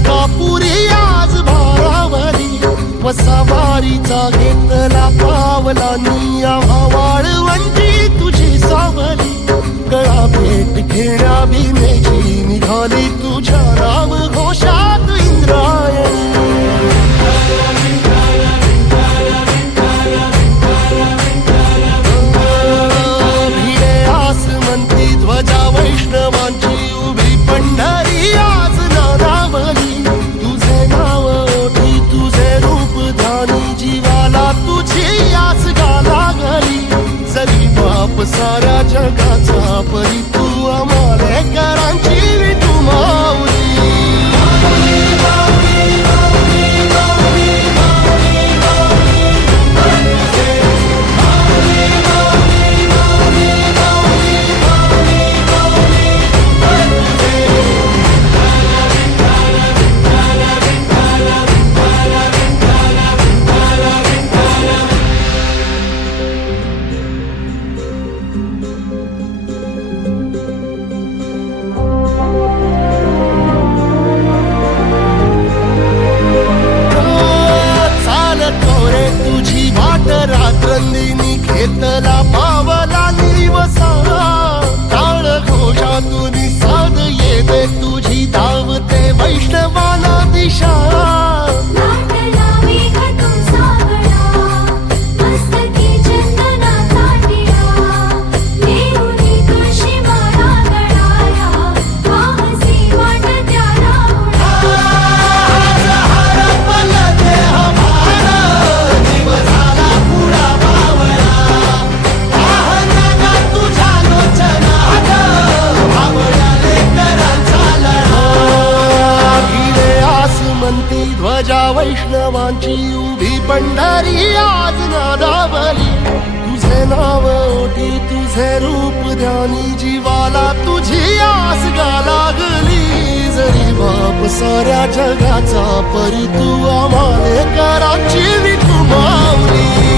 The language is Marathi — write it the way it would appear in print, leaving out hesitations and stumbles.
तुळजापुरी आज भारावली वसावारीचा घेतला पावला निया वाळवंटी तुझी सावली गळा भेट घेण्या भीमेची निघाली तुझ्या राम घोषात इंद्रायणी भिडे आसमंती ध्वजा वैष्णवांची उभी पंढरी आज नारावली तुझे नाव ओठी तुझे रूप ध्यानी जीवाला तुझी आस गाला गली जरी बाप साऱ्या जगाचा परी तू आमालेकरांची विठू माऊली रात्रंदिनी घेतला पावला निवसा टाळ घोषातून साध येते तुझी धावते वैष्णवाला दिशा ध्वजा वैष्णवांची उभी पंढरी आज नादावली तुझे नाव ओठी तुझे रूप ध्यानी जीवाला तुझी आस गा लागली जरी बाप साऱ्या जगाचा परी तू आमालेकरांची विठू माऊली